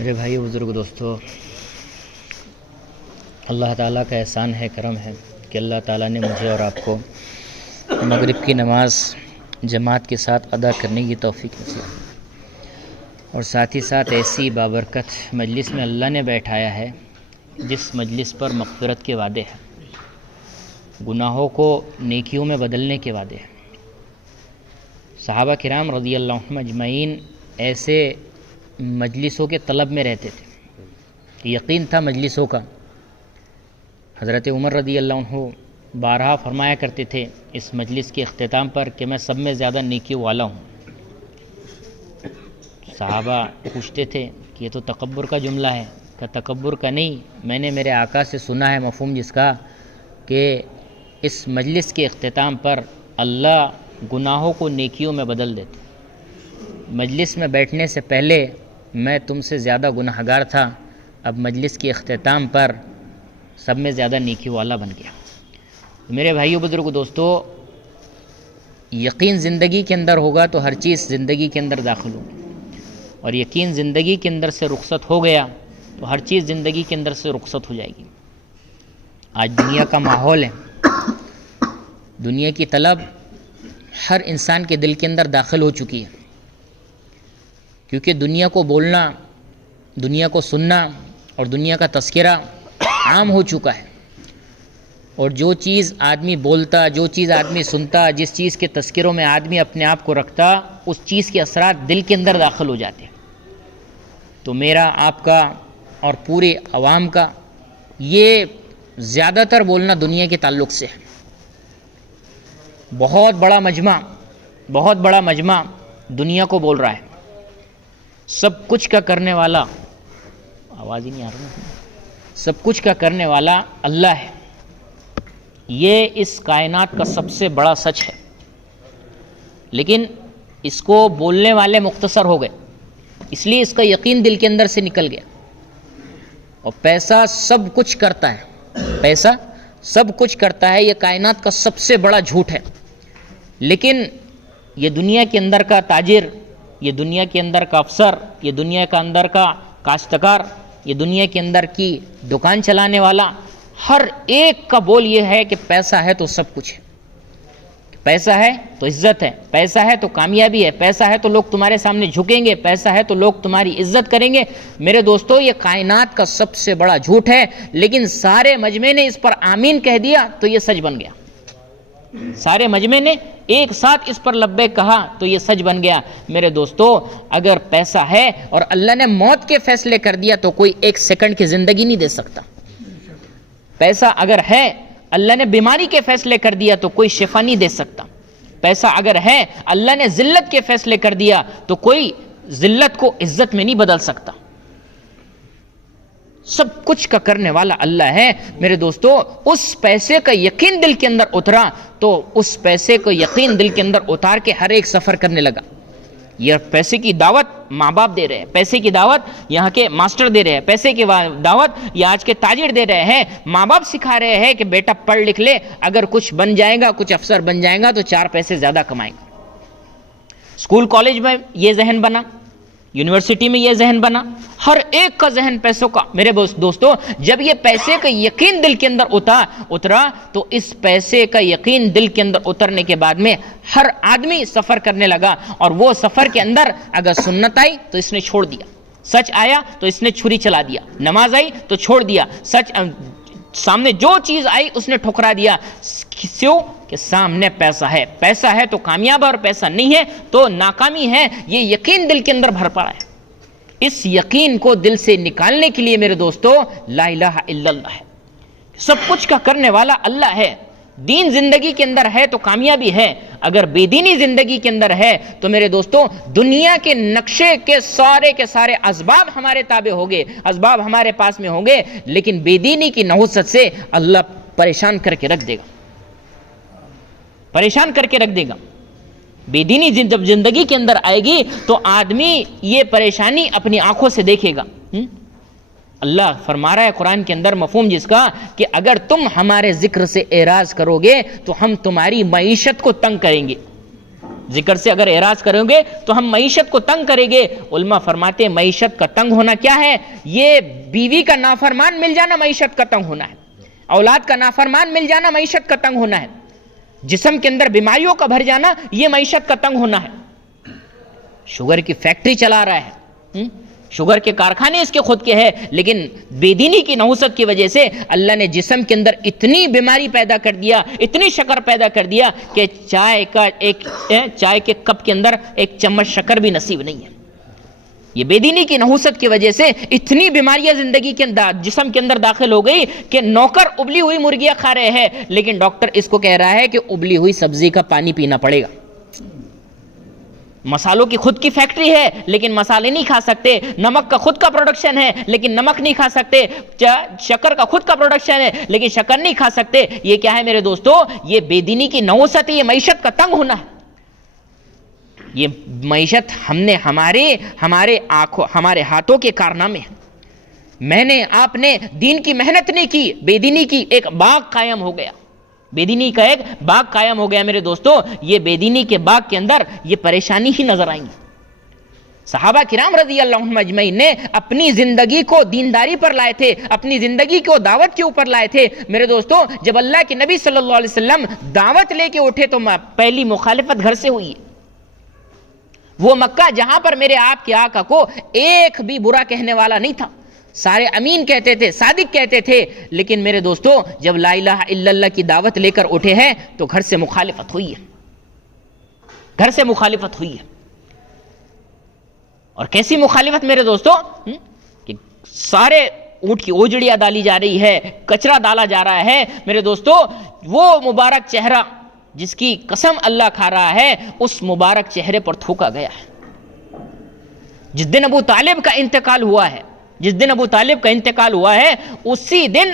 میرے بھائی بزرگ دوستو، اللہ تعالیٰ کا احسان ہے، کرم ہے کہ اللہ تعالیٰ نے مجھے اور آپ کو مغرب کی نماز جماعت کے ساتھ ادا کرنے کی توفیق نصیب اور ساتھ ہی ساتھ ایسی بابرکت مجلس میں اللہ نے بیٹھایا ہے جس مجلس پر مغفرت کے وعدے ہیں، گناہوں کو نیکیوں میں بدلنے کے وعدے ہیں۔ صحابہ کرام رضی اللہ عنہم اجمعین ایسے مجلسوں کے طلب میں رہتے تھے، یقین تھا مجلسوں کا۔ حضرت عمر رضی اللہ عنہ بارہا فرمایا کرتے تھے اس مجلس کے اختتام پر کہ میں سب میں زیادہ نیکی والا ہوں۔ صحابہ پوچھتے تھے کہ یہ تو تکبر کا جملہ ہے، کہ تکبر کا نہیں، میں نے میرے آقا سے سنا ہے مفہوم جس کا کہ اس مجلس کے اختتام پر اللہ گناہوں کو نیکیوں میں بدل دیتے۔ مجلس میں بیٹھنے سے پہلے میں تم سے زیادہ گناہگار تھا، اب مجلس کے اختتام پر سب میں زیادہ نیکی والا بن گیا۔ میرے بھائیو بزرگ دوستو، یقین زندگی کے اندر ہوگا تو ہر چیز زندگی کے اندر داخل ہوگی، اور یقین زندگی کے اندر سے رخصت ہو گیا تو ہر چیز زندگی کے اندر سے رخصت ہو جائے گی۔ آج دنیا کا ماحول ہے، دنیا کی طلب ہر انسان کے دل کے اندر داخل ہو چکی ہے، کیونکہ دنیا کو بولنا، دنیا کو سننا اور دنیا کا تذکرہ عام ہو چکا ہے، اور جو چیز آدمی بولتا، جو چیز آدمی سنتا، جس چیز کے تذکروں میں آدمی اپنے آپ کو رکھتا، اس چیز کے اثرات دل کے اندر داخل ہو جاتے ہیں۔ تو میرا، آپ کا اور پورے عوام کا یہ زیادہ تر بولنا دنیا کے تعلق سے ہے۔ بہت بڑا مجمع دنیا کو بول رہا ہے، سب کچھ کا کرنے والا، آواز ہی نہیں آ رہی، سب کچھ کا کرنے والا اللہ ہے۔ یہ اس کائنات کا سب سے بڑا سچ ہے، لیکن اس کو بولنے والے مختصر ہو گئے، اس لیے اس کا یقین دل کے اندر سے نکل گیا۔ اور پیسہ سب کچھ کرتا ہے، پیسہ سب کچھ کرتا ہے، یہ کائنات کا سب سے بڑا جھوٹ ہے۔ لیکن یہ دنیا کے اندر کا تاجر، یہ دنیا کے اندر کا افسر، یہ دنیا کے اندر کا کاشتکار، یہ دنیا کے اندر کی دکان چلانے والا، ہر ایک کا بول یہ ہے کہ پیسہ ہے تو سب کچھ ہے، پیسہ ہے تو عزت ہے، پیسہ ہے تو کامیابی ہے، پیسہ ہے تو لوگ تمہارے سامنے جھکیں گے، پیسہ ہے تو لوگ تمہاری عزت کریں گے۔ میرے دوستو، یہ کائنات کا سب سے بڑا جھوٹ ہے، لیکن سارے مجمع نے اس پر آمین کہہ دیا تو یہ سچ بن گیا۔ سارے مجمع نے ایک ساتھ اس پر لبیک کہا تو یہ سچ بن گیا۔ میرے دوستو، اگر پیسہ ہے اور اللہ نے موت کے فیصلے کر دیا تو کوئی ایک سیکنڈ کی زندگی نہیں دے سکتا۔ پیسہ اگر ہے، اللہ نے بیماری کے فیصلے کر دیا تو کوئی شفا نہیں دے سکتا۔ پیسہ اگر ہے، اللہ نے ذلت کے فیصلے کر دیا تو کوئی ذلت کو عزت میں نہیں بدل سکتا۔ سب کچھ کا کرنے والا اللہ ہے۔ میرے دوستو، اس پیسے کا یقین دل کے اندر اترا تو اس پیسے کو یقین دل کے اندر اتار کے ہر ایک سفر کرنے لگا۔ یہ پیسے کی دعوت ماں باپ دے رہے ہیں، پیسے کی دعوت یہاں کے ماسٹر دے رہے ہیں، پیسے کی دعوت یہ آج کے تاجر دے رہے ہیں، ماں باپ سکھا رہے ہیں کہ بیٹا پڑھ لکھ لے، اگر کچھ بن جائے گا، کچھ افسر بن جائے گا تو 4 پیسے زیادہ کمائے گا۔ اسکول کالج میں یہ ذہن بنا، یونیورسٹی میں یہ ذہن بنا، ہر ایک کا ذہن پیسوں کا۔ میرے دوستو، جب یہ پیسے کا یقین دل کے اندر اترا تو اس پیسے کا یقین دل کے اندر اترنے کے بعد میں ہر آدمی سفر کرنے لگا، اور وہ سفر کے اندر اگر سنت آئی تو اس نے چھوڑ دیا، سچ آیا تو اس نے چھری چلا دیا، نماز آئی تو چھوڑ دیا، سامنے جو چیز آئی اس نے ٹھکرا دیا۔ کیوں؟ کہ سامنے پیسہ ہے، پیسہ ہے تو کامیاب اور پیسہ نہیں ہے تو ناکامی ہے۔ یہ یقین دل کے اندر بھر پڑا ہے۔ اس یقین کو دل سے نکالنے کے لیے میرے دوستو لا الہ الا اللہ ہے، سب کچھ کا کرنے والا اللہ ہے۔ دین زندگی کے اندر ہے تو کامیابی ہے، اگر بے دینی زندگی کے اندر ہے تو میرے دوستو دنیا کے نقشے کے سارے اسباب ہمارے تابع ہوں گے، اسباب ہمارے پاس میں ہوں گے، لیکن بے دینی کی نحوست سے اللہ پریشان کر کے رکھ دے گا، پریشان کر کے رکھ دے گا۔ بے دینی جب زندگی کے اندر آئے گی تو آدمی یہ پریشانی اپنی آنکھوں سے دیکھے گا۔ اللہ فرما رہا ہے قرآن کے اندر مفہوم جس کا کہ اگر تم ہمارے ذکر سے اعراض کرو گے تو ہم تمہاری معیشت کو تنگ کریں گے۔ ذکر سے اگر اعراض کریں گے تو ہم معیشت کو تنگ کریں گے. علماء فرماتے ہیں معیشت کا تنگ ہونا کیا ہے؟ یہ بیوی کا نافرمان مل جانا معیشت کا تنگ ہونا ہے. اولاد کا نافرمان مل جانا معیشت کا تنگ ہونا ہے. جسم کے اندر بیماریوں کا بھر جانا یہ معیشت کا تنگ ہونا ہے. شوگر کی فیکٹری چلا رہا ہے, شوگر کے کارخانے اس کے خود کے ہیں, لیکن بے دینی کی نحوست کی وجہ سے اللہ نے جسم کے اندر اتنی بیماری پیدا کر دیا, اتنی شکر پیدا کر دیا کہ چائے کے کپ کے اندر ایک چمچ شکر بھی نصیب نہیں ہے. یہ بے دینی کی نحوست کی وجہ سے اتنی بیماریاں زندگی کے اندر جسم کے اندر داخل ہو گئی کہ نوکر ابلی ہوئی مرغیاں کھا رہے ہیں, لیکن ڈاکٹر اس کو کہہ رہا ہے کہ ابلی ہوئی سبزی کا پانی پینا پڑے گا. مسالوں کی خود کی فیکٹری ہے لیکن مسالے نہیں کھا سکتے. نمک کا خود کا پروڈکشن ہے لیکن نمک نہیں کھا سکتے. شکر کا خود کا پروڈکشن ہے لیکن شکر نہیں کھا سکتے. یہ کیا ہے میرے دوستو؟ یہ بے دینی کی نحوست ہے, یہ معیشت کا تنگ ہونا ہے. یہ معیشت ہم نے ہمارے ہاتھوں کے کارنامے ہیں. میں نے آپ نے دین کی محنت نہیں کی, بے دینی کی ایک باغ قائم ہو گیا. بے دینی کا ایک باغ قائم ہو گیا میرے دوستو. یہ بے دینی کے باغ کے اندر یہ پریشانی ہی نظر آئیں گی. صحابہ کرام رضی اللہ عنہم اجمعین نے اپنی زندگی کو دینداری پر لائے تھے, اپنی زندگی کو دعوت کے اوپر لائے تھے. میرے دوستو جب اللہ کے نبی صلی اللہ علیہ وسلم دعوت لے کے اٹھے تو پہلی مخالفت گھر سے ہوئی. وہ مکہ جہاں پر میرے آپ کے آقا کو ایک بھی برا کہنے والا نہیں تھا, سارے امین کہتے تھے, صادق کہتے تھے, لیکن میرے دوستو جب لا الہ الا اللہ کی دعوت لے کر اٹھے ہیں تو گھر سے مخالفت ہوئی ہے, گھر سے مخالفت ہوئی ہے. اور کیسی مخالفت میرے دوستو کہ سارے اونٹ کی اوجڑیاں ڈالی جا رہی ہے, کچرا ڈالا جا رہا ہے. میرے دوستو وہ مبارک چہرہ جس کی قسم اللہ کھا رہا ہے اس مبارک چہرے پر تھوکا گیا ہے. جس دن ابو طالب کا انتقال ہوا ہے, جس دن ابو طالب کا انتقال ہوا ہے اسی دن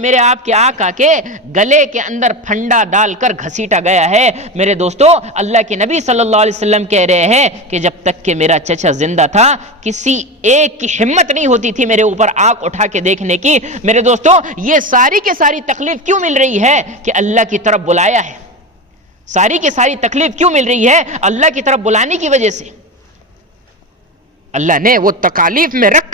میرے آپ کے آقا کے گلے کے اندر پھنڈا ڈال کر گھسیٹا گیا ہے. میرے دوستو اللہ کے نبی صلی اللہ علیہ وسلم کہہ رہے ہیں کہ جب تک کہ میرا چچا زندہ تھا کسی ایک کی ہمت نہیں ہوتی تھی میرے اوپر آنکھ اٹھا کے دیکھنے کی. میرے دوستو یہ ساری کی ساری تکلیف کیوں مل رہی ہے؟ کہ اللہ کی طرف بلایا ہے. ساری کی ساری تکلیف کیوں مل رہی ہے؟ اللہ کی طرف بلانے کی وجہ سے. اللہ نے وہ تکالیف میں رکھ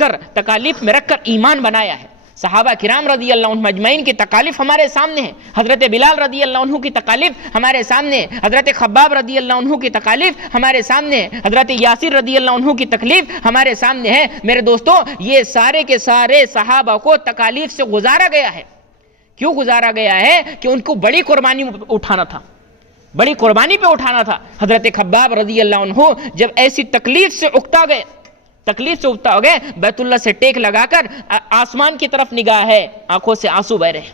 کر ایمان بنایا ہے. صحابہ کرام رضی اللہ عنہم اجمعین کی تکالیف ہمارے سامنے ہے. حضرت بلال رضی اللہ عنہ کی تکالیف ہمارے سامنے ہے. حضرت خباب رضی اللہ عنہ کی تکالیف ہمارے سامنے ہے. حضرت یاسر رضی اللہ عنہ کی تکلیف ہمارے سامنے ہے. میرے دوستو یہ سارے کے سارے صحابہ کو تکالیف سے گزارا گیا ہے. کیوں گزارا گیا ہے؟ کہ ان کو بڑی قربانی اٹھانا تھا, بڑی قربانی پہ اٹھانا تھا. حضرت خباب رضی اللہ عنہ جب ایسی تکلیف سے اکتا ہو گئے, بیت اللہ سے ٹیک لگا کر آسمان کی طرف نگاہ ہے, آنکھوں سے آنسو بہ رہے.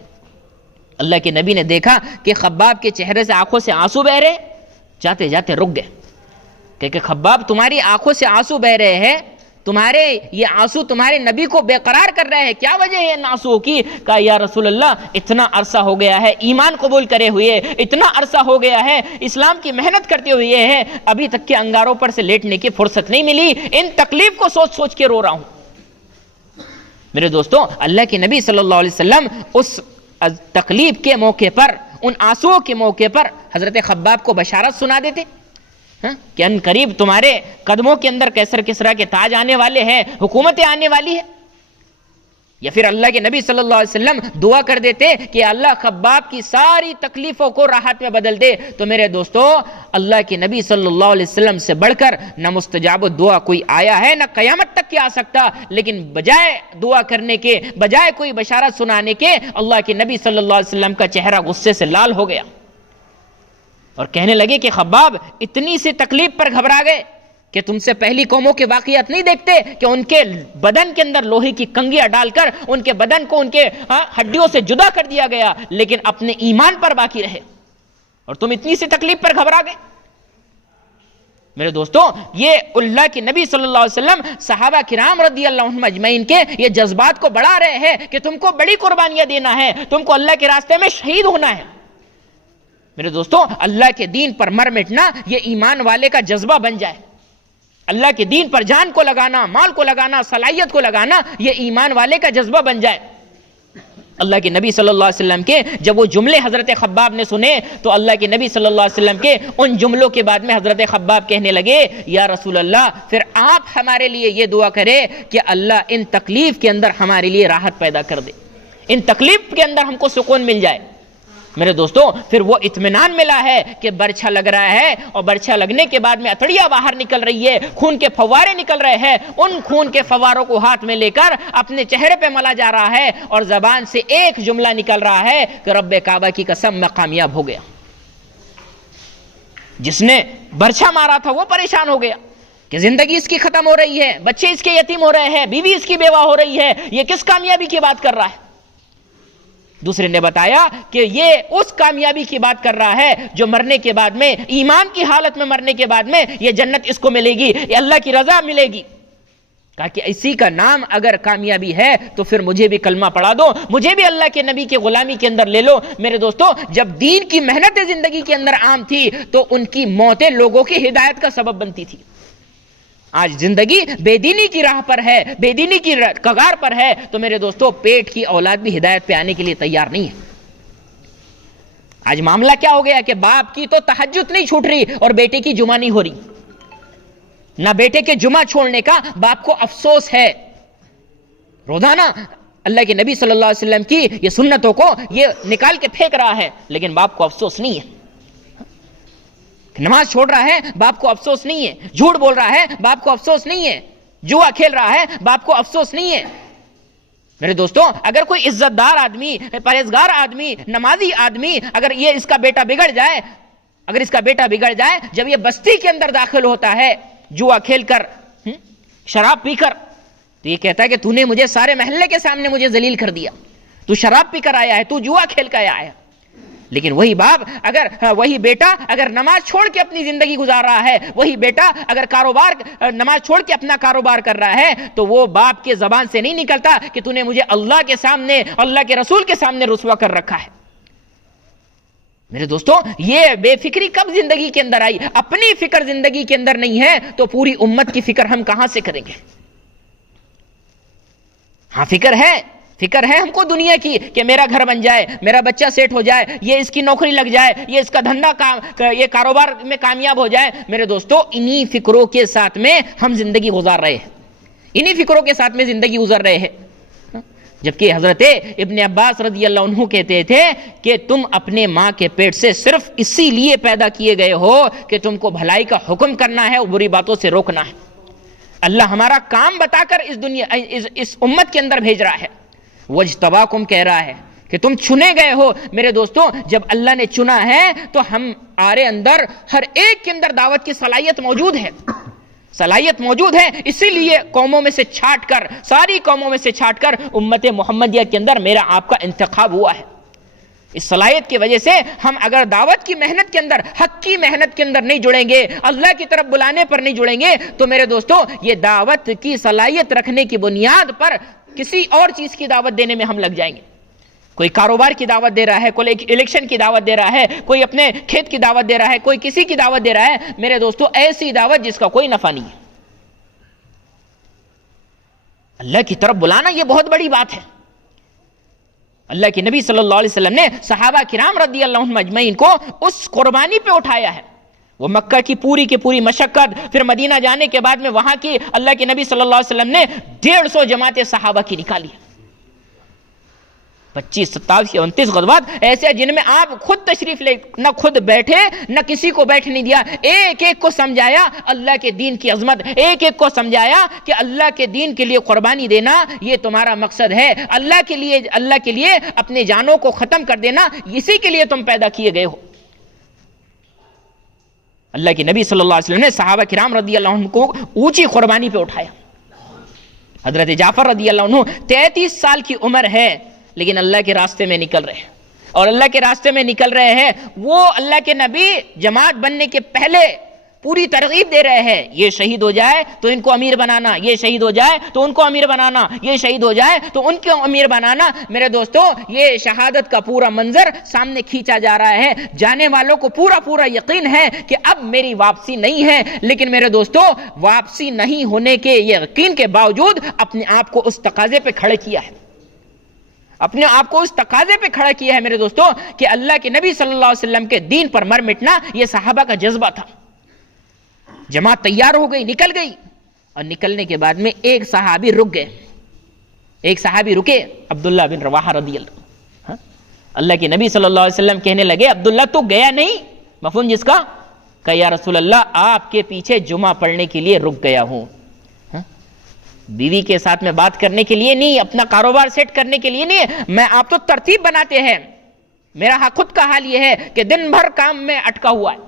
اللہ کے نبی نے دیکھا کہ خباب کے چہرے سے آنکھوں سے آنسو بہ رہے, جاتے جاتے رک گئے کہ خباب تمہاری آنکھوں سے آنسو بہ رہے ہیں, تمہارے یہ آنسو تمہارے نبی کو بے قرار کر رہے ہیں, کیا وجہ ہے ان آنسو کی؟ کہا یا رسول اللہ اتنا عرصہ ہو گیا ہے ایمان قبول کرے ہوئے, اتنا عرصہ ہو گیا ہے اسلام کی محنت کرتے ہوئے ہیں, ابھی تک کے انگاروں پر سے لیٹنے کی فرصت نہیں ملی, ان تکلیف کو سوچ سوچ کے رو رہا ہوں. میرے دوستو اللہ کے نبی صلی اللہ علیہ وسلم اس تکلیف کے موقع پر, ان آنسوؤں کے موقع پر حضرت خباب کو بشارت سنا دیتے کہ ان قریب تمہارے قدموں کے اندر کیسر کسرا کے تاج آنے والے ہیں, حکومتیں آنے والی ہے. یا پھر اللہ کے نبی صلی اللہ علیہ وسلم دعا کر دیتے کہ اللہ خباب کی ساری تکلیفوں کو راحت میں بدل دے. تو میرے دوستو اللہ کے نبی صلی اللہ علیہ وسلم سے بڑھ کر نہ مستجاب دعا کوئی آیا ہے, نہ قیامت تک کی آ سکتا. لیکن بجائے دعا کرنے کے, بجائے کوئی بشارت سنانے کے, اللہ کے نبی صلی اللہ علیہ وسلم کا چہرہ غصے سے لال ہو گیا اور کہنے لگے کہ خباب اتنی سی تکلیف پر گھبرا گئے کہ تم سے پہلی قوموں کے واقعات نہیں دیکھتے کہ ان کے بدن کے اندر لوہے کی کنگیاں ڈال کر ان کے بدن کو ان کے ہڈیوں سے جدا کر دیا گیا, لیکن اپنے ایمان پر باقی رہے, اور تم اتنی سی تکلیف پر گھبرا گئے. میرے دوستو یہ اللہ کے نبی صلی اللہ علیہ وسلم صحابہ کرام رضی اللہ عنہم اجمعین کے یہ جذبات کو بڑھا رہے ہیں کہ تم کو بڑی قربانیاں دینا ہے, تم کو اللہ کے راستے میں شہید ہونا ہے. میرے دوستو اللہ کے دین پر مر مٹنا یہ ایمان والے کا جذبہ بن جائے. اللہ کے دین پر جان کو لگانا, مال کو لگانا, صلاحیت کو لگانا یہ ایمان والے کا جذبہ بن جائے. اللہ کے نبی صلی اللہ علیہ وسلم کے جب وہ جملے حضرت خباب نے سنے تو اللہ کے نبی صلی اللہ علیہ وسلم کے ان جملوں کے بعد میں حضرت خباب کہنے لگے یا رسول اللہ پھر آپ ہمارے لیے یہ دعا کرے کہ اللہ ان تکلیف کے اندر ہمارے لیے راحت پیدا کر دے، ان تکلیف کے اندر ہم کو سکون مل جائے۔ میرے دوستوں پھر وہ اطمینان ملا ہے کہ برچھا لگ رہا ہے اور برچھا لگنے کے بعد میں اتڑیاں باہر نکل رہی ہے، خون کے فوارے نکل رہے ہیں، ان خون کے فواروں کو ہاتھ میں لے کر اپنے چہرے پہ ملا جا رہا ہے اور زبان سے ایک جملہ نکل رہا ہے کہ رب کعبہ کی قسم میں کامیاب ہو گیا۔ جس نے برچھا مارا تھا وہ پریشان ہو گیا کہ زندگی اس کی ختم ہو رہی ہے، بچے اس کے یتیم ہو رہے ہیں، بیوی اس کی بیوہ ہو رہی ہے، یہ کس کامیابی کی بات کر رہا ہے؟ دوسرے نے بتایا کہ یہ اس کامیابی کی بات کر رہا ہے جو مرنے کے بعد میں ایمان کی حالت میں مرنے کے بعد میں یہ جنت اس کو ملے گی، یہ اللہ کی رضا ملے گی۔ کہا کہ اسی کا نام اگر کامیابی ہے تو پھر مجھے بھی کلمہ پڑھا دو، مجھے بھی اللہ کے نبی کی غلامی کے اندر لے لو۔ میرے دوستو جب دین کی محنت زندگی کے اندر عام تھی تو ان کی موتیں لوگوں کی ہدایت کا سبب بنتی تھی۔ آج زندگی بے دینی کی راہ پر ہے، بے دینی کی کگار پر ہے تو میرے دوستو پیٹ کی اولاد بھی ہدایت پہ آنے کے لیے تیار نہیں ہے۔ آج معاملہ کیا ہو گیا کہ باپ کی تو تہجد نہیں چھوٹ رہی اور بیٹے کی جمعہ نہیں ہو رہی، نہ بیٹے کے جمعہ چھوڑنے کا باپ کو افسوس ہے، روزانہ اللہ کے نبی صلی اللہ علیہ وسلم کی یہ سنتوں کو یہ نکال کے پھینک رہا ہے لیکن باپ کو افسوس نہیں ہے، نماز چھوڑ رہا ہے باپ کو افسوس نہیں ہے، جھوٹ بول رہا ہے باپ کو افسوس نہیں ہے، جوا کھیل رہا ہے باپ کو افسوس نہیں ہے۔ میرے دوستوں اگر کوئی عزت دار آدمی، پرہیزگار آدمی، نمازی آدمی اگر یہ اس کا بیٹا بگڑ جائے، اگر اس کا بیٹا بگڑ جائے، جب یہ بستی کے اندر داخل ہوتا ہے جوا کھیل کر، شراب پی کر، تو یہ کہتا ہے کہ تو نے مجھے سارے محلے کے سامنے مجھے ذلیل کر دیا، تو شراب پی کر آیا ہے، تو جوا کھیل کر آیا ہے۔ لیکن وہی باپ اگر وہی بیٹا اگر نماز چھوڑ کے اپنی زندگی گزار رہا ہے، وہی بیٹا اگر نماز چھوڑ کے اپنا کاروبار کر رہا ہے تو وہ باپ کے زبان سے نہیں نکلتا کہ تو نے مجھے اللہ کے سامنے، اللہ کے رسول کے سامنے رسوا کر رکھا ہے۔ میرے دوستو یہ بے فکری کب زندگی کے اندر آئی؟ اپنی فکر زندگی کے اندر نہیں ہے تو پوری امت کی فکر ہم کہاں سے کریں گے؟ ہاں فکر ہے ہم کو دنیا کی کہ میرا گھر بن جائے، میرا بچہ سیٹ ہو جائے، یہ اس کی نوکری لگ جائے، یہ اس کا دھندا یہ کاروبار میں کامیاب ہو جائے۔ میرے دوستو انہی فکروں کے ساتھ میں ہم زندگی گزار رہے ہیں، انہی فکروں کے ساتھ میں زندگی گزر رہے ہیں۔ جبکہ حضرت ابن عباس رضی اللہ عنہ کہتے تھے کہ تم اپنے ماں کے پیٹ سے صرف اسی لیے پیدا کیے گئے ہو کہ تم کو بھلائی کا حکم کرنا ہے اور بری باتوں سے روکنا ہے۔ اللہ ہمارا کام بتا کر اس امت کے اندر بھیج رہا ہے، وَاجْتَبَاكُمْ کہہ رہا ہے کہ تم چنے گئے ہو۔ میرے دوستوں جب اللہ نے چنا ہے تو ہمارے اندر ہر ایک کے اندر دعوت کی صلاحیت موجود ہے، اسی لیے قوموں میں سے چھانٹ کر، ساری قوموں میں سے چھانٹ کر امت محمدیہ کے اندر میرا آپ کا انتخاب ہوا ہے۔ اس صلاحیت کی وجہ سے ہم اگر دعوت کی محنت کے اندر، حق کی محنت کے اندر نہیں جڑیں گے، اللہ کی طرف بلانے پر نہیں جڑیں گے تو میرے دوستوں یہ دعوت کی صلاحیت رکھنے کی بنیاد پر کسی اور چیز کی دعوت دینے میں ہم لگ جائیں گے۔ کوئی کاروبار کی دعوت دے رہا ہے، کوئی الیکشن کی دعوت دے رہا ہے، کوئی اپنے کھیت کی دعوت دے رہا ہے، کوئی کسی کی دعوت دے رہا ہے۔ میرے دوستو ایسی دعوت جس کا کوئی نفع نہیں ہے۔ اللہ کی طرف بلانا یہ بہت بڑی بات ہے۔ اللہ کے نبی صلی اللہ علیہ وسلم نے صحابہ کرام رضی اللہ عنہم اجمعین کو اس قربانی پہ اٹھایا ہے۔ وہ مکہ کی پوری مشقت، پھر مدینہ جانے کے بعد میں وہاں کی اللہ کے نبی صلی اللہ علیہ وسلم نے 150 جماعتیں صحابہ کی نکالی، 25 27 یا 29 غزوات ایسے جن میں آپ خود تشریف لے، نہ خود بیٹھے نہ کسی کو بیٹھنے دیا، ایک ایک کو سمجھایا اللہ کے دین کی عظمت، ایک ایک کو سمجھایا کہ اللہ کے دین کے لیے قربانی دینا یہ تمہارا مقصد ہے، اللہ کے لیے اپنے جانوں کو ختم کر دینا اسی کے لیے تم پیدا کیے گئے ہو۔ اللہ کے نبی صلی اللہ علیہ وسلم نے صحابہ کرام رضی اللہ عنہ کو اونچی قربانی پہ اٹھایا۔ حضرت جعفر رضی اللہ عنہ 33 سال کی عمر ہے لیکن اللہ کے راستے میں نکل رہے ہیں، اور اللہ کے راستے میں نکل رہے ہیں وہ اللہ کے نبی جماعت بننے کے پہلے پوری ترغیب دے رہے ہیں، یہ شہید ہو جائے تو ان کو امیر بنانا، یہ شہید ہو جائے تو ان کو امیر بنانا، یہ شہید ہو جائے تو ان کو امیر بنانا۔ میرے دوستو یہ شہادت کا پورا منظر سامنے کھینچا جا رہا ہے، جانے والوں کو پورا یقین ہے کہ اب میری واپسی نہیں ہے، لیکن میرے دوستو واپسی نہیں ہونے کے یقین کے باوجود اپنے آپ کو اس تقاضے پہ کھڑے کیا ہے، اپنے آپ کو اس تقاضے پہ کھڑا کیا ہے میرے دوستو کہ اللہ کے نبی صلی اللہ علیہ وسلم کے دین پر مر مٹنا یہ صحابہ کا جذبہ تھا. جماعت تیار ہو گئی, نکل گئی, اور نکلنے کے بعد میں ایک صحابی رک گئے. ایک صحابی رکے, عبداللہ بن رواحہ رضی اللہ. اللہ کے نبی صلی اللہ علیہ وسلم کہنے لگے عبداللہ تو گیا نہیں, مفہوم جس کا, کہ یا رسول اللہ آپ کے پیچھے جمعہ پڑھنے کے لیے رک گیا ہوں. بیوی کے ساتھ میں بات کرنے کے لیے نہیں, اپنا کاروبار سیٹ کرنے کے لیے نہیں, میں آپ تو ترتیب بناتے ہیں. میرا خود کا حال یہ ہے کہ دن بھر کام میں اٹکا ہوا ہے,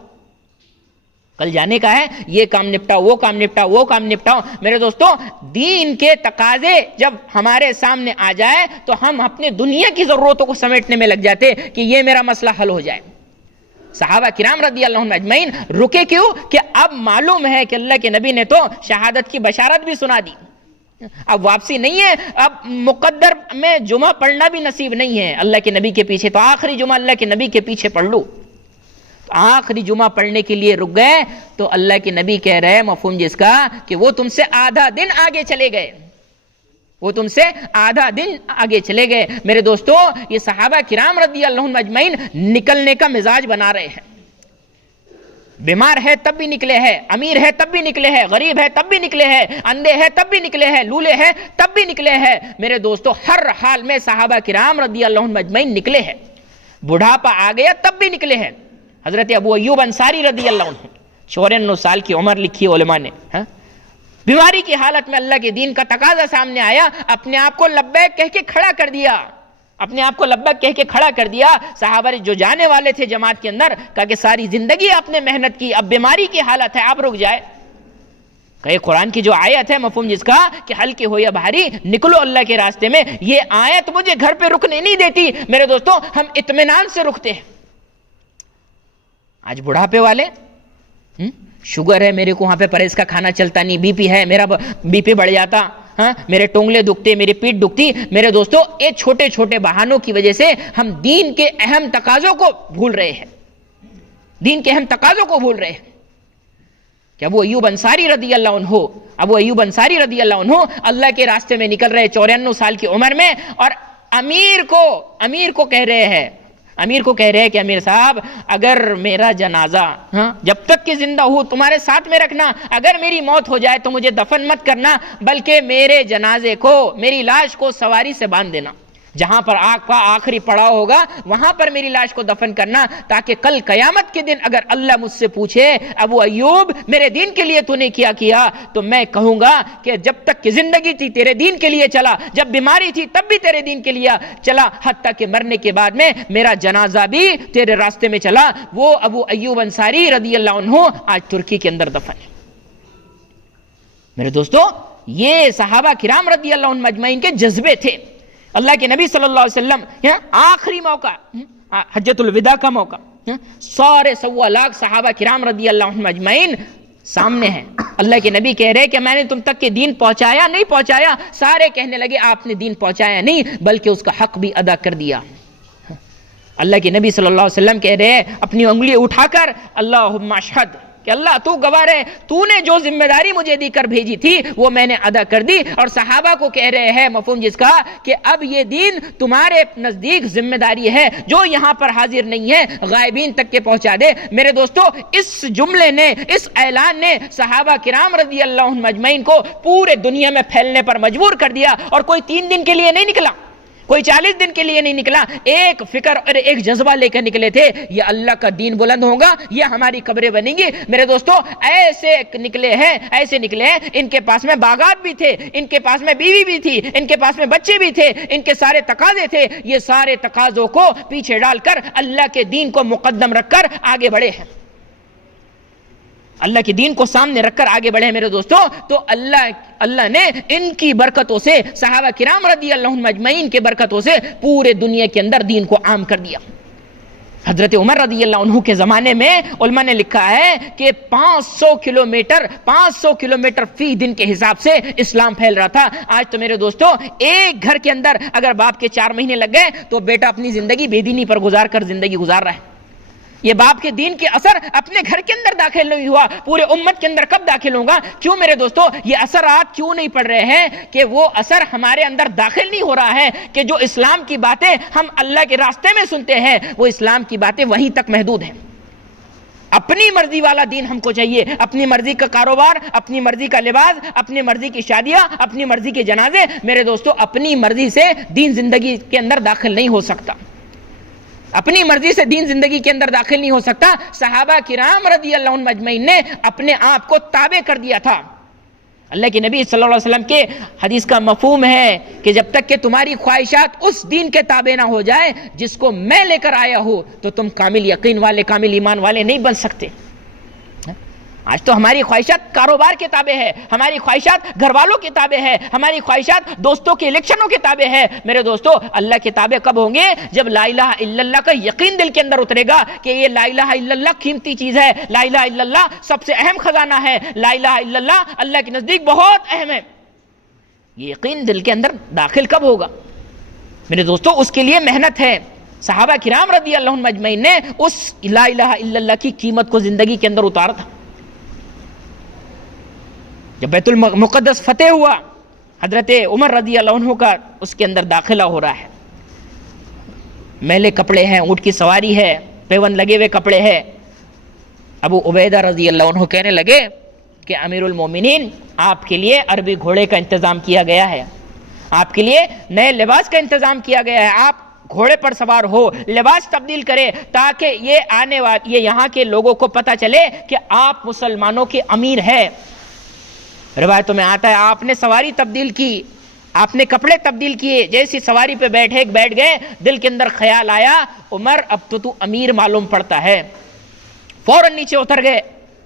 کل جانے کا ہے, یہ کام نپٹاؤ, وہ کام نپٹاؤ, وہ کام نپٹاؤ. میرے دوستو دین کے تقاضے جب ہمارے سامنے آ جائے تو ہم اپنے دنیا کی ضرورتوں کو سمیٹنے میں لگ جاتے کہ یہ میرا مسئلہ حل ہو جائے. صحابہ کرام رضی اللہ عنہم اجمعین رکے کیوں؟ کہ اب معلوم ہے کہ اللہ کے نبی نے تو شہادت کی بشارت بھی سنا دی, اب واپسی نہیں ہے, اب مقدر میں جمعہ پڑھنا بھی نصیب نہیں ہے اللہ کے نبی کے پیچھے, تو آخری جمعہ اللہ کے نبی کے پیچھے پڑھ لو. آخری جمعہ پڑھنے کے لیے رک گئے تو اللہ کے نبی کہہ رہے, مفہوم جس کا, کہ وہ تم سے آدھا دن آگے چلے گئے, وہ تم سے آدھا دن آگے چلے گئے. میرے دوستو یہ صحابہ کرام رضی اللہ عنہم اجمعین نکلنے کا مزاج بنا رہے ہیں. بیمار ہے تب بھی نکلے ہیں, امیر ہے تب بھی نکلے ہیں, غریب ہے تب بھی نکلے ہیں, اندھے ہے تب بھی نکلے ہیں, لولے ہیں تب بھی نکلے ہیں. میرے دوستو ہر حال میں صحابہ کرام رضی اللہ عنہم اجمعین نکلے ہیں. بڑھاپا آ گیا تب بھی نکلے ہیں. حضرت ابو ایوب انصاری رضی اللہ عنہ 94 سال کی عمر لکھی علماء نے, بیماری کی حالت میں اللہ کے دین کا تقاضا سامنے آیا, اپنے آپ کو لبیک کہہ کے کھڑا کر دیا, اپنے آپ کو لبیک کہہ کے کھڑا کر دیا. صحابہ جو جانے والے تھے جماعت کے اندر, کہا کہ ساری زندگی آپ نے محنت کی, اب بیماری کی حالت ہے, آپ رک جائے. کہ قرآن کی جو آیت ہے, مفہوم جس کا, کہ ہلکے ہو یا بھاری نکلو اللہ کے راستے میں, یہ آیت مجھے گھر پہ رکنے نہیں دیتی. میرے دوستو ہم اطمینان سے رکتے ہیں. آج بڑھاپے والے, شوگر ہے میرے کو, وہاں پہ پرہیز کا کھانا چلتا نہیں, بی پی ہے, میرا بی پی بڑھ جاتا, میرے ٹونگلے دکھتے, میری پیٹ دکھتی. میرے دوستو یہ چھوٹے چھوٹے بہانوں کی وجہ سے ہم دین کے اہم تقاضوں کو بھول رہے ہیں, دین کے اہم تقاضوں کو بھول رہے ہیں. کہ ابو ایوب انصاری رضی اللہ عنہ اللہ کے راستے میں نکل رہے 94 سال کی عمر میں, اور امیر کو کہہ رہے ہیں کہ امیر صاحب اگر میرا جنازہ جب تک کہ زندہ ہوں تمہارے ساتھ میں رکھنا, اگر میری موت ہو جائے تو مجھے دفن مت کرنا, بلکہ میرے جنازے کو, میری لاش کو سواری سے باندھ دینا, جہاں پر آگ کا آخری پڑاؤ ہوگا وہاں پر میری لاش کو دفن کرنا, تاکہ کل قیامت کے دن اگر اللہ مجھ سے پوچھے ابو ایوب میرے دین کے لیے تو نے کیا تو میں کہوں گا کہ جب تک کہ زندگی تھی تیرے دین کے لیے چلا, جب بیماری تھی تب بھی تیرے دین کے لیے چلا, حتیٰ کہ مرنے کے بعد میں میرا جنازہ بھی تیرے راستے میں چلا. وہ ابو ایوب انصاری رضی اللہ عنہ آج ترکی کے اندر دفن ہے. میرے دوستو یہ صحابہ کرام رضی اللہ عنہم اجمعین کے جذبے تھے. اللہ کے نبی صلی اللہ علیہ وسلم آخری موقع, حجۃ الوداع کا موقع, سارے 1.25 لاکھ صحابہ کرام رضی اللہ عنہم اجمعین سامنے ہیں. اللہ کے نبی کہہ رہے کہ میں نے تم تک کے دین پہنچایا نہیں پہنچایا؟ سارے کہنے لگے آپ نے دین پہنچایا نہیں بلکہ اس کا حق بھی ادا کر دیا. اللہ کے نبی صلی اللہ علیہ وسلم کہہ رہے اپنی انگلی اٹھا کر اللہم اشہد, کہ اللہ تو گواہ ہے, تو نے جو ذمہ داری مجھے دی کر بھیجی تھی وہ میں نے ادا کر دی. اور صحابہ کو کہہ رہے ہیں, مفہوم جس کا, کہ اب یہ دین تمہارے نزدیک ذمہ داری ہے, جو یہاں پر حاضر نہیں ہے غائبین تک کے پہنچا دے. میرے دوستو اس جملے نے, اس اعلان نے صحابہ کرام رضی اللہ عنہم اجمعین کو پورے دنیا میں پھیلنے پر مجبور کر دیا. اور کوئی 3 دن کے لیے نہیں نکلا, کوئی 40 دن کے لیے نہیں نکلا, ایک فکر اور ایک جذبہ لے کر نکلے تھے, یہ اللہ کا دین بلند ہوگا, یہ ہماری قبریں بنیں گی. میرے دوستو ایسے نکلے ہیں, ان کے پاس میں باغات بھی تھے, ان کے پاس میں بیوی بھی تھی, ان کے پاس میں بچے بھی تھے, ان کے سارے تقاضے تھے. یہ سارے تقاضوں کو پیچھے ڈال کر اللہ کے دین کو مقدم رکھ کر آگے بڑھے ہیں, اللہ کے دین کو سامنے رکھ کر آگے بڑھے. میرے دوستو تو اللہ نے ان کی برکتوں سے, صحابہ کرام رضی اللہ عنہم اجمعین کے برکتوں سے پورے دنیا کے اندر دین کو عام کر دیا. حضرت عمر رضی اللہ عنہ کے زمانے میں علماء نے لکھا ہے کہ 500 کلومیٹر فی دن کے حساب سے اسلام پھیل رہا تھا. آج تو میرے دوستو ایک گھر کے اندر اگر باپ کے 4 مہینے لگ گئے تو بیٹا اپنی زندگی بے دینی پر گزار کر زندگی گزار رہا ہے. یہ باپ کے دین کے اثر اپنے گھر کے اندر داخل نہیں ہوا، پورے امت کے اندر کب داخل ہوگا؟ کیوں میرے دوستو یہ اثرات کیوں نہیں پڑ رہے ہیں کہ وہ اثر ہمارے اندر داخل نہیں ہو رہا ہے کہ جو اسلام کی باتیں ہم اللہ کے راستے میں سنتے ہیں وہ اسلام کی باتیں وہیں تک محدود ہیں۔ اپنی مرضی والا دین ہم کو چاہیے، اپنی مرضی کا کاروبار، اپنی مرضی کا لباس، اپنی مرضی کی شادیاں، اپنی مرضی کے جنازے۔ میرے دوستو اپنی مرضی سے دین زندگی کے اندر داخل نہیں ہو سکتا، اپنی مرضی سے دین زندگی کے اندر داخل نہیں ہو سکتا۔ صحابہ کرام رضی اللہ عنہم اجمعین نے اپنے آپ کو تابع کر دیا تھا۔ اللہ کے نبی صلی اللہ علیہ وسلم کے حدیث کا مفہوم ہے کہ جب تک کہ تمہاری خواہشات اس دین کے تابع نہ ہو جائے جس کو میں لے کر آیا ہوں تو تم کامل یقین والے، کامل ایمان والے نہیں بن سکتے۔ آج تو ہماری خواہشات کاروبار کے تابع ہے، ہماری خواہشات گھر والوں کے تابع ہے، ہماری خواہشات دوستوں کے الیکشنوں کے تابع ہے۔ میرے دوستو اللہ کے تابع کب ہوں گے؟ جب لا الہ الا اللہ کا یقین دل کے اندر اترے گا کہ یہ لا الہ الا اللہ قیمتی چیز ہے، لا الہ الا اللہ سب سے اہم خزانہ ہے، لا الہ الا اللہ اللہ کے نزدیک بہت اہم ہے۔ یہ یقین دل کے اندر داخل کب ہوگا؟ میرے دوستو اس کے لیے محنت ہے۔ صحابہ کرام رضی اللہ عنہم اجمعین نے اس لا الہ الا اللہ کی قیمت کو زندگی کے اندر اتارا تھا۔ جب بیت المقدس فتح ہوا، حضرت عمر رضی اللہ عنہ کا اس کے اندر داخلہ ہو رہا ہے، میلے کپڑے ہیں، اونٹ کی سواری ہے، پیون لگے ہوئے کپڑے ہیں۔ ابو عبیدہ رضی اللہ عنہ کہنے لگے کہ امیر المومنین آپ کے لیے عربی گھوڑے کا انتظام کیا گیا ہے، آپ کے لیے نئے لباس کا انتظام کیا گیا ہے، آپ گھوڑے پر سوار ہو، لباس تبدیل کرے تاکہ یہ یہاں کے لوگوں کو پتہ چلے کہ آپ مسلمانوں کے امیر ہیں۔ روایتوں میں آتا ہے آپ نے سواری تبدیل کی، آپ نے کپڑے تبدیل کیے، جیسی سواری پہ بیٹھ گئے دل کے اندر خیال آیا عمر اب تو امیر معلوم پڑتا ہے، فوراً نیچے اتر گئے،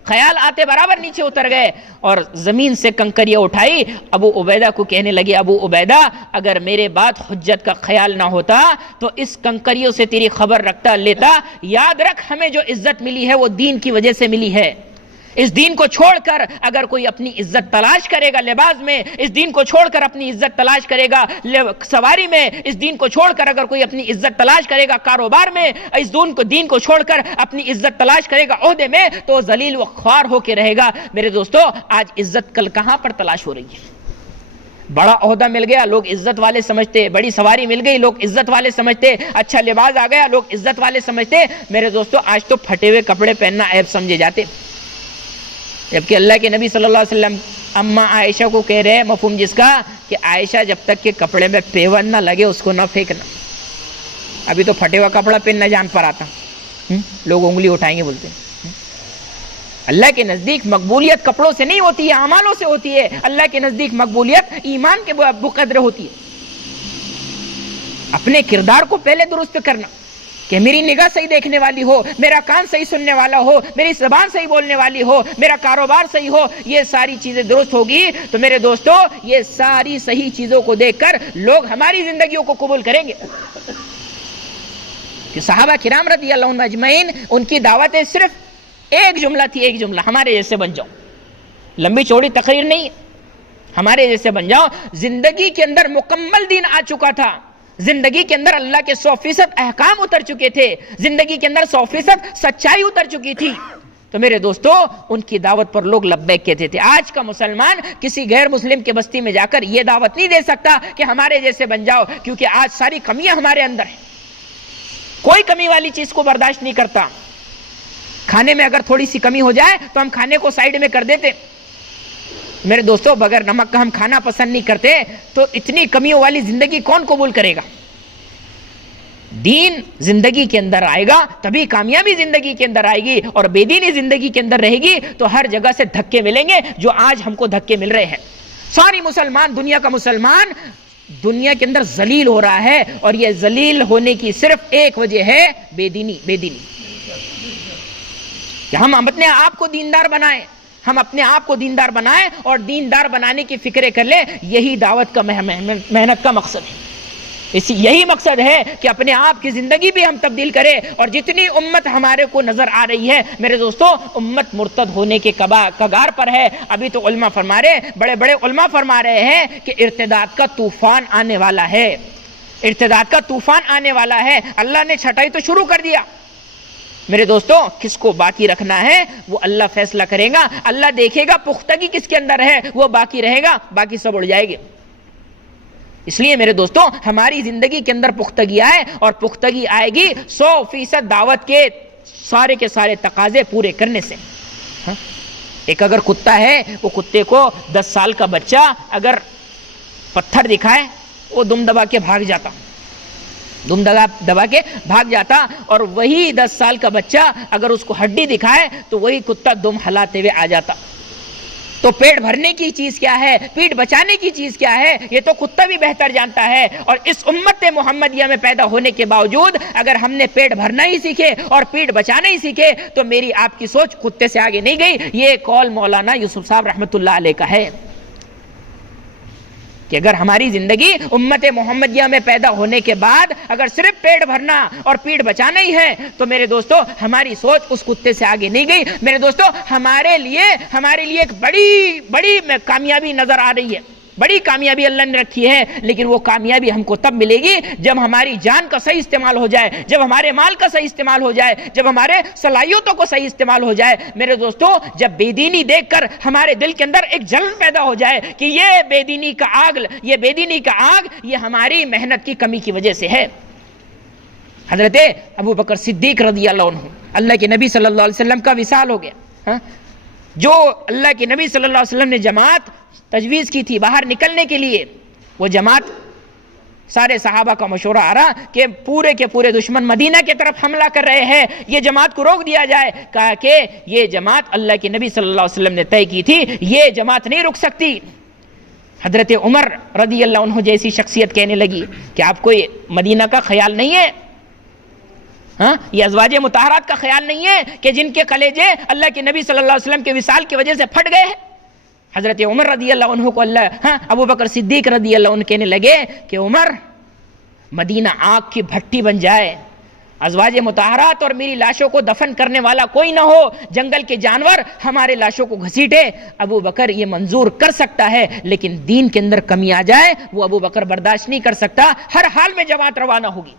خیال آتے برابر نیچے اتر گئے اور زمین سے کنکریاں اٹھائی، ابو عبیدہ کو کہنے لگے ابو عبیدہ اگر میرے بعد حجت کا خیال نہ ہوتا تو اس کنکریوں سے تیری خبر رکھتا لیتا، یاد رکھ ہمیں جو عزت ملی ہے وہ دین کی وجہ سے ملی ہے۔ اس دین کو چھوڑ کر اگر کوئی اپنی عزت تلاش کرے گا لباس میں، اس دین کو چھوڑ کر اپنی عزت تلاش کرے گا سواری میں، اس دین کو چھوڑ کر اگر کوئی اپنی عزت تلاش کرے گا کاروبار میں، اس دین کو چھوڑ کر اپنی عزت تلاش کرے گا عہدے میں تو ذلیل و خوار ہو کے رہے گا۔ میرے دوستو آج عزت کل کہاں پر تلاش ہو رہی ہے؟ بڑا عہدہ مل گیا لوگ عزت والے سمجھتے، بڑی سواری مل گئی لوگ عزت والے سمجھتے، اچھا لباس آ گیا لوگ عزت والے سمجھتے۔ میرے دوستو آج تو پھٹے ہوئے کپڑے پہننا عیب سمجھے جاتے، جبکہ اللہ کے نبی صلی اللہ علیہ وسلم اماں عائشہ کو کہہ رہے ہیں مفہوم جس کا کہ عائشہ جب تک کہ کپڑے میں پیون نہ لگے اس کو نہ پھینکنا۔ ابھی تو پھٹے ہوا کپڑا پہننا جان پر آتا، لوگ انگلی اٹھائیں گے بولتے ہیں۔ اللہ کے نزدیک مقبولیت کپڑوں سے نہیں ہوتی ہے، اعمالوں سے ہوتی ہے۔ اللہ کے نزدیک مقبولیت ایمان کے بقدر ہوتی ہے۔ اپنے کردار کو پہلے درست کرنا کہ میری نگاہ صحیح دیکھنے والی ہو، میرا کان صحیح سننے والا ہو، میری زبان صحیح بولنے والی ہو، میرا کاروبار صحیح ہو، یہ ساری چیزیں درست ہوگی تو میرے دوستو یہ ساری صحیح چیزوں کو دیکھ کر لوگ ہماری زندگیوں کو قبول کریں گے۔ کہ صحابہ کرام رضی اللہ عنہم اجمعین ان کی دعوتیں صرف ایک جملہ تھی، ایک جملہ، ہمارے جیسے بن جاؤ۔ لمبی چوڑی تقریر نہیں، ہمارے جیسے بن جاؤ۔ زندگی کے اندر مکمل دین آ چکا تھا، زندگی کے اندر اللہ کے 100% احکام اتر چکے تھے، زندگی کے اندر 100% سچائی اتر چکی تھی۔ تو میرے دوستو ان کی دعوت پر لوگ لبیک کہتے تھے۔ آج کا مسلمان کسی غیر مسلم کے بستی میں جا کر یہ دعوت نہیں دے سکتا کہ ہمارے جیسے بن جاؤ، کیونکہ آج ساری کمیاں ہمارے اندر ہیں، کوئی کمی والی چیز کو برداشت نہیں کرتا۔ کھانے میں اگر تھوڑی سی کمی ہو جائے تو ہم کھانے کو سائیڈ میں کر دیتے۔ میرے دوستو بغیر نمک کا ہم کھانا پسند نہیں کرتے تو اتنی کمیوں والی زندگی کون قبول کرے گا؟ دین زندگی کے اندر آئے گا تبھی کامیابی زندگی کے اندر آئے گی، اور بے دینی زندگی کے اندر رہے گی تو ہر جگہ سے دھکے ملیں گے جو آج ہم کو دھکے مل رہے ہیں۔ ساری مسلمان، دنیا کا مسلمان دنیا کے اندر ذلیل ہو رہا ہے، اور یہ ذلیل ہونے کی صرف ایک وجہ ہے بے دینی۔ بے دینی کہ ہم اپنے آپ کو دیندار بنائیں، ہم اپنے آپ کو دیندار بنائیں اور دیندار بنانے کی فکریں کر لیں، یہی دعوت کا محنت کا مقصد ہے۔ یہی مقصد ہے کہ اپنے آپ کی زندگی بھی ہم تبدیل کریں، اور جتنی امت ہمارے کو نظر آ رہی ہے میرے دوستو امت مرتد ہونے کے کگار پر ہے۔ ابھی تو علماء فرما رہے، بڑے بڑے علماء فرما رہے ہیں کہ ارتداد کا طوفان آنے والا ہے، ارتداد کا طوفان آنے والا ہے۔ اللہ نے چھٹائی تو شروع کر دیا، میرے دوستوں کس کو باقی رکھنا ہے وہ اللہ فیصلہ کرے گا. اللہ دیکھے گا پختگی کس کے اندر ہے, وہ باقی رہے گا, باقی سب اڑ جائے گے. اس لیے میرے دوستوں ہماری زندگی کے اندر پختگی آئے, اور پختگی آئے گی 100% دعوت کے سارے تقاضے پورے کرنے سے. ایک اگر کتا ہے, وہ کتے کو 10 سال کا بچہ اگر پتھر دکھائے وہ دم دبا کے بھاگ جاتا, اور وہی 10 سال کا بچہ اگر اس کو ہڈی دکھائے تو وہی کتا دم ہلاتے ہوئے آ جاتا. تو پیٹ بھرنے کی چیز کیا ہے, پیٹ بچانے کی چیز کیا ہے, یہ تو کتا بھی بہتر جانتا ہے. اور اس امت محمدیہ میں پیدا ہونے کے باوجود اگر ہم نے پیٹ بھرنا ہی سیکھے اور پیٹ بچانا ہی سیکھے تو میری آپ کی سوچ کتے سے آگے نہیں گئی. یہ قول مولانا یوسف صاحب رحمۃ اللہ علیہ کا ہے کہ اگر ہماری زندگی امت محمدیہ میں پیدا ہونے کے بعد اگر صرف پیٹ بھرنا اور پیٹ بچانا ہی ہے تو میرے دوستو ہماری سوچ اس کتے سے آگے نہیں گئی. میرے دوستو ہمارے لیے ایک بڑی کامیابی نظر آ رہی ہے, بڑی کامیابی اللہ نے رکھی ہے, لیکن وہ کامیابی ہم کو تب ملے گی جب ہماری جان کا صحیح استعمال ہو جائے, جب ہمارے مال کا صحیح استعمال ہو جائے, جب ہمارے صلاحیتوں کو صحیح استعمال ہو جائے. میرے دوستو جب بے دینی دیکھ کر ہمارے دل کے اندر ایک جلن پیدا ہو جائے کہ یہ بے دینی کا آگ یہ ہماری محنت کی کمی کی وجہ سے ہے. حضرت ابو بکر صدیق رضی اللہ عنہ, اللہ کے نبی صلی اللہ علیہ وسلم کا وصال ہو گیا. جو اللہ کے نبی صلی اللہ علیہ وسلم نے جماعت تجویز کی تھی باہر نکلنے کے لیے, وہ جماعت سارے صحابہ کا مشورہ آ رہا کہ پورے کے پورے دشمن مدینہ کی طرف حملہ کر رہے ہیں, یہ جماعت کو روک دیا جائے. کہا کہ یہ جماعت اللہ کے نبی صلی اللہ علیہ وسلم نے طے کی تھی, یہ جماعت نہیں رک سکتی. حضرت عمر رضی اللہ عنہ جیسی شخصیت کہنے لگی کہ آپ کو مدینہ کا خیال نہیں ہے, یہ ازواج مطہرات کا خیال نہیں ہے کہ جن کے کلیجے اللہ کے نبی صلی اللہ علیہ وسلم کے وصال کی وجہ سے پھٹ گئے ہیں. حضرت عمر رضی اللہ عنہ کو ابو بکر صدیق رضی اللہ عنہ کہنے لگے کہ عمر, مدینہ آگ کی بھٹی بن جائے, ازواج مطہرات اور میری لاشوں کو دفن کرنے والا کوئی نہ ہو, جنگل کے جانور ہمارے لاشوں کو گھسیٹے. ابو بکر یہ منظور کر سکتا ہے, لیکن دین کے اندر کمی آ جائے وہ ابو بکر برداشت نہیں کر سکتا. ہر حال میں جماعت روانہ ہوگی.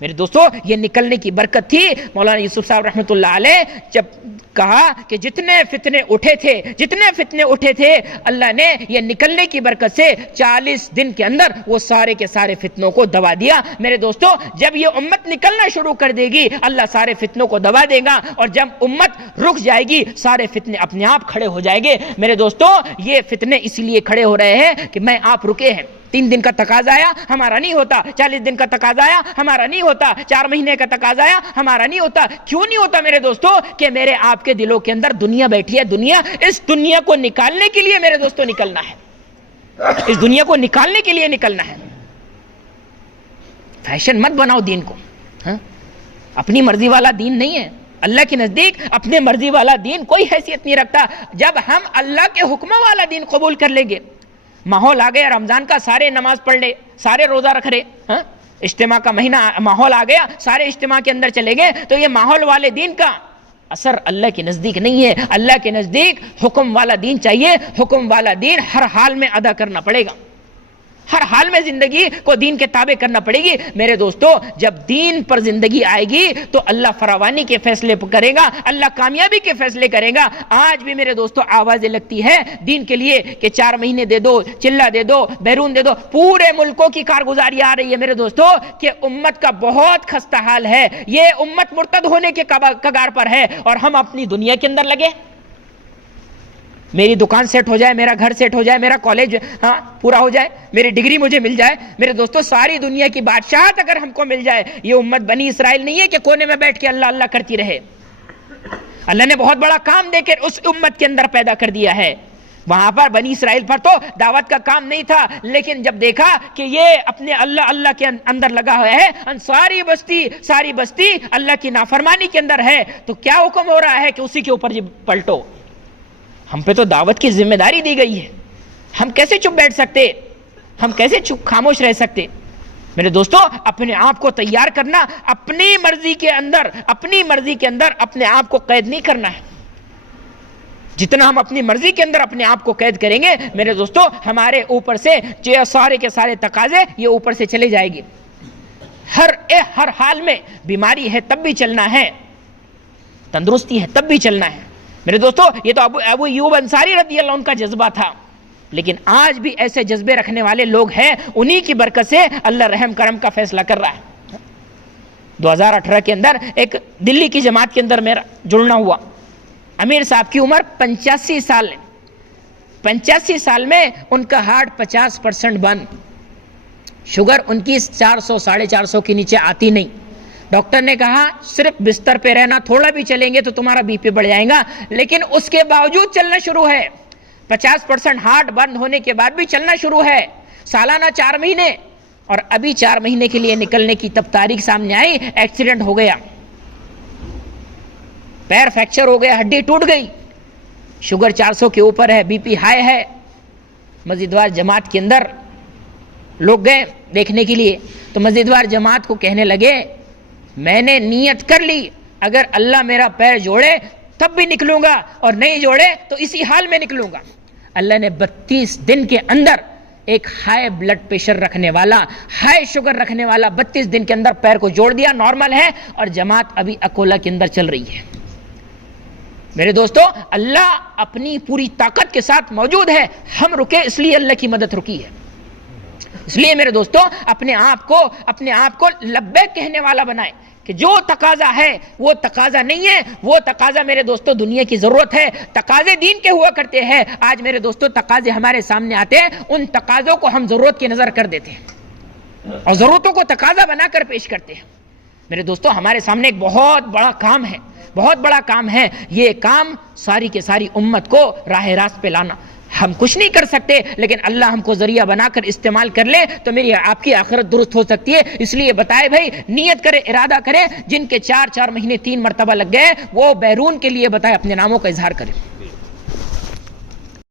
میرے دوستو یہ نکلنے کی برکت تھی. مولانا یوسف صاحب رحمۃ اللہ علیہ جب کہا کہ جتنے فتنے اٹھے تھے اللہ نے یہ نکلنے کی برکت سے 40 دن کے اندر وہ سارے کے سارے فتنوں کو دبا دیا. میرے دوستو جب یہ امت نکلنا شروع کر دے گی اللہ سارے فتنوں کو دبا دے گا, اور جب امت رک جائے گی سارے فتنے اپنے آپ کھڑے ہو جائیں گے. میرے دوستو یہ فتنے اس لیے کھڑے ہو رہے ہیں کہ میں آپ رکے ہیں. 3 دن کا تقاضا آیا ہمارا نہیں ہوتا, 40 دن کا تقاضا آیا ہمارا نہیں ہوتا, 4 مہینے کا تقاضا آیا ہمارا نہیں ہوتا. کیوں نہیں ہوتا میرے دوستو؟ کہ میرے آپ کے دلوں کے اندر دنیا بیٹھی ہے. اس دنیا کو نکالنے کے لیے میرے دوستو نکلنا ہے, اس دنیا کو نکالنے کے لیے نکلنا ہے. فیشن مت بناؤ دین کو, اپنی مرضی والا دین نہیں ہے. اللہ کے نزدیک اپنے مرضی والا دین کوئی حیثیت نہیں رکھتا. جب ہم اللہ کے حکموں والا دین قبول کر لیں گے, ماحول آ گیا رمضان کا, سارے نماز پڑھ لے, سارے روزہ رکھ رہے, اجتماع کا مہینہ ماحول آ گیا, سارے اجتماع کے اندر چلے گئے, تو یہ ماحول والے دین کا اثر اللہ کے نزدیک نہیں ہے. اللہ کے نزدیک حکم والا دین چاہیے. حکم والا دین ہر حال میں ادا کرنا پڑے گا, ہر حال میں زندگی کو دین کے تابع کرنا پڑے گی. میرے دوستو جب دین پر زندگی آئے گی تو اللہ فراوانی کے فیصلے کرے گا, اللہ کامیابی کے فیصلے کرے گا. آج بھی میرے دوستو آوازیں لگتی ہے دین کے لیے کہ 4 مہینے دے دو, چلہ دے دو, بیرون دے دو. پورے ملکوں کی کارگزاری آ رہی ہے میرے دوستو کہ امت کا بہت خستہ حال ہے. یہ امت مرتد ہونے کے کگار پر ہے, اور ہم اپنی دنیا کے اندر لگے. میری دکان سیٹ ہو جائے, میرا گھر سیٹ ہو جائے, میرا کالج پورا ہو جائے, میری ڈگری مجھے مل جائے. میرے دوستو ساری دنیا کی بادشاہت اگر ہم کو مل جائے, یہ امت بنی اسرائیل نہیں ہے کہ کونے میں بیٹھ کے اللہ اللہ کرتی رہے. اللہ نے بہت بڑا کام دے کے اس امت کے اندر پیدا کر دیا ہے. وہاں پر بنی اسرائیل پر تو دعوت کا کام نہیں تھا, لیکن جب دیکھا کہ یہ اپنے اللہ کے اندر لگا ہوا ہے, ساری بستی اللہ کی نافرمانی کے اندر ہے, تو کیا حکم ہو رہا ہے کہ اسی کے اوپر پلٹو. ہم پہ تو دعوت کی ذمہ داری دی گئی ہے, ہم کیسے چپ بیٹھ سکتے, ہم کیسے چپ خاموش رہ سکتے. میرے دوستو اپنے آپ کو تیار کرنا, اپنی مرضی کے اندر اپنے آپ کو قید نہیں کرنا ہے. جتنا ہم اپنی مرضی کے اندر اپنے آپ کو قید کریں گے میرے دوستو ہمارے اوپر سے جو سارے کے سارے تقاضے یہ اوپر سے چلے جائے گی. ہر حال میں، بیماری ہے تب بھی چلنا ہے، تندرستی ہے تب بھی چلنا ہے۔ میرے دوستو، یہ تو ابو ایوب انصاری رضی اللہ عنہ کا جذبہ تھا، لیکن آج بھی ایسے جذبے رکھنے والے لوگ ہیں، انہی کی برکت سے اللہ رحم کرم کا فیصلہ کر رہا ہے۔ 2018 کے اندر ایک دلی کی جماعت کے اندر میرا جڑنا ہوا۔ امیر صاحب کی عمر 85 سال ہے، 85 سال میں ان کا ہارٹ 50% بند، شوگر ان کی 400 450 کے نیچے آتی نہیں۔ ڈاکٹر نے کہا صرف بستر پہ رہنا، تھوڑا بھی چلیں گے تو تمہارا بی پی بڑھ جائے گا، لیکن اس کے باوجود چلنا شروع ہے۔ 50% ہارٹ بند ہونے کے بعد بھی چلنا شروع ہے، سالانہ 4 مہینے، اور ابھی 4 مہینے کے لیے نکلنے کی تب تاریخ سامنے آئی، ایکسیڈنٹ ہو گیا، پیر فریکچر ہو گیا، ہڈی ٹوٹ گئی، شوگر 400 کے اوپر ہے، بی پی ہائی ہے۔ مسجد وار جماعت کے اندر لوگ گئے دیکھنے کے لیے، تو مسجد وار جماعت کو کہنے لگے میں نے نیت کر لی، اگر اللہ میرا پیر جوڑے تب بھی نکلوں گا، اور نہیں جوڑے تو اسی حال میں نکلوں گا۔ اللہ نے 32 دن کے اندر ایک ہائی بلڈ پریشر رکھنے والا، ہائی شوگر رکھنے والا 32 دن کے اندر پیر کو جوڑ دیا، نارمل ہے، اور جماعت ابھی اکولا کے اندر چل رہی ہے۔ میرے دوستو، اللہ اپنی پوری طاقت کے ساتھ موجود ہے، ہم رکے اس لیے اللہ کی مدد رکی ہے۔ اس لیے میرے دوستو، اپنے آپ کو لبیک کہنے والا بنائیں کہ جو تقاضا ہے وہ تقاضا نہیں ہے، وہ تقاضا میرے دوستو دنیا کی ضرورت ہے۔ تقاضے دین کے ہوا کرتے ہیں، آج میرے دوستو تقاضے ہمارے سامنے آتے ہیں، ان تقاضوں کو ہم ضرورت کی نظر کر دیتے ہیں اور ضرورتوں کو تقاضا بنا کر پیش کرتے ہیں۔ میرے دوستو، ہمارے سامنے ایک بہت بڑا کام ہے، بہت بڑا کام ہے، یہ کام ساری کے ساری امت کو راہ راست پہ لانا۔ ہم کچھ نہیں کر سکتے، لیکن اللہ ہم کو ذریعہ بنا کر استعمال کر لے تو میری آپ کی آخرت درست ہو سکتی ہے۔ اس لیے بتائے بھائی، نیت کرے، ارادہ کرے، جن کے 4 مہینے 3 مرتبہ لگ گئے وہ بیرون کے لیے بتائے اپنے ناموں کا اظہار کرے۔